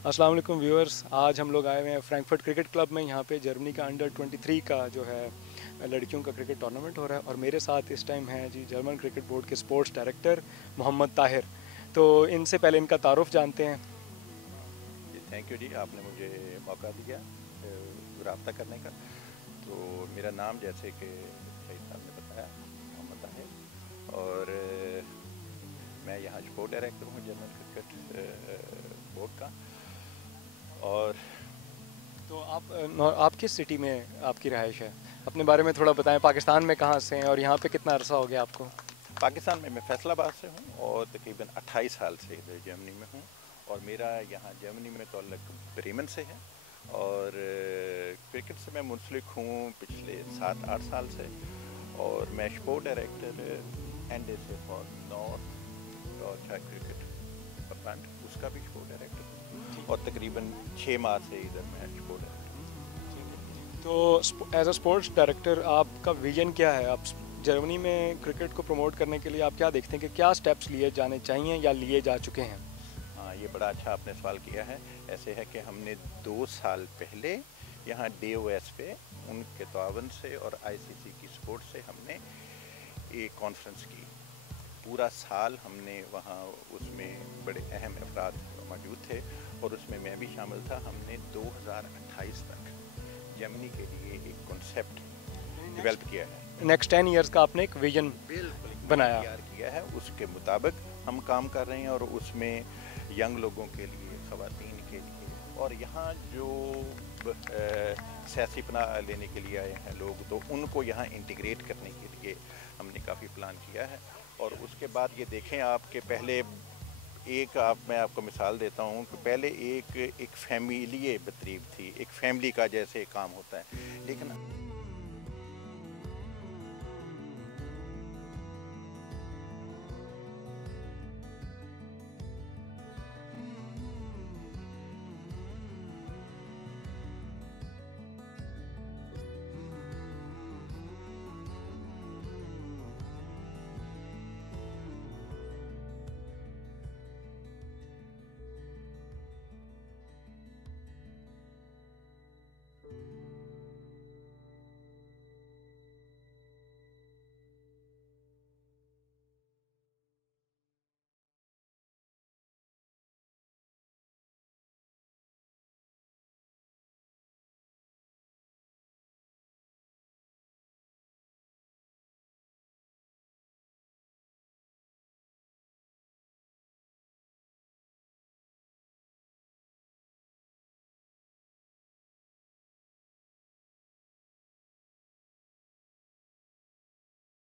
अस्सलाम वालेकुम व्यूअर्स। आज हम लोग आए हुए हैं फ्रैंकफर्ट क्रिकेट क्लब में। यहाँ पे जर्मनी का अंडर 23 का जो है लड़कियों का क्रिकेट टूर्नामेंट हो रहा है और मेरे साथ इस टाइम हैं जी जर्मन क्रिकेट बोर्ड के स्पोर्ट्स डायरेक्टर मोहम्मद ताहिर। तो इनसे पहले इनका तारुफ जानते हैं। जी थैंक यू जी, आपने मुझे मौका दिया रब्ता करने का। तो मेरा नाम जैसे कि शहीद साहब ने बताया, मोहम्मद ताहिर, और मैं यहाँ स्पोर्ट डायरेक्टर हूँ जर्मन क्रिकेट बोर्ड का। और तो आप किस सिटी में आपकी रहाइश है? अपने बारे में थोड़ा बताएं। पाकिस्तान में कहाँ से हैं और यहाँ पे कितना अरसा हो गया आपको? पाकिस्तान में मैं फैसलाबाद से हूँ और तकरीबन 28 साल से इधर जर्मनी में हूँ। और मेरा यहाँ जर्मनी में ताल्लुक ब्रेमन से है। और क्रिकेट से मैं मुंसलिक हूँ पिछले 7-8 साल से। और मैं sport director NDC for north और क्रिकेट डिपार्टमेंट, उसका भी स्पोर्ट डायरेक्टर हूँ। और तकरीबन 6 माह से इधर मैं स्पोर्ट डायरेक्टर। तो एज अ स्पोर्ट्स डायरेक्टर आपका विजन क्या है? आप जर्मनी में क्रिकेट को प्रमोट करने के लिए आप क्या देखते हैं कि क्या स्टेप्स लिए जाने चाहिए या लिए जा चुके हैं? हाँ, ये बड़ा अच्छा आपने सवाल किया है। ऐसे है कि हमने 2 साल पहले यहाँ DOS पे उनके तावन से और ICC की सपोर्ट से हमने एक कॉन्फ्रेंस की। पूरा साल हमने वहाँ उसमें बड़े अहम अफराद मौजूद थे और उसमें मैं भी शामिल था। हमने 2028 तक जर्मनी के लिए एक कॉन्सेप्ट डेवलप किया है। नेक्स्ट 10 इयर्स का आपने एक विजन बिल्कुल एक विजन बनाया। तैयार किया है, उसके मुताबिक हम काम कर रहे हैं। और उसमें यंग लोगों के लिए, ख़वातीन के लिए, और यहाँ जो सियासी पनाह लेने के लिए आए हैं लोग, तो उनको यहाँ इंटीग्रेट करने के लिए हमने काफ़ी प्लान किया है। और उसके बाद ये देखें आप कि पहले मैं आपको मिसाल देता हूँ कि पहले एक फैमिली तरतीब थी, एक फैमिली का जैसे काम होता है, लेकिन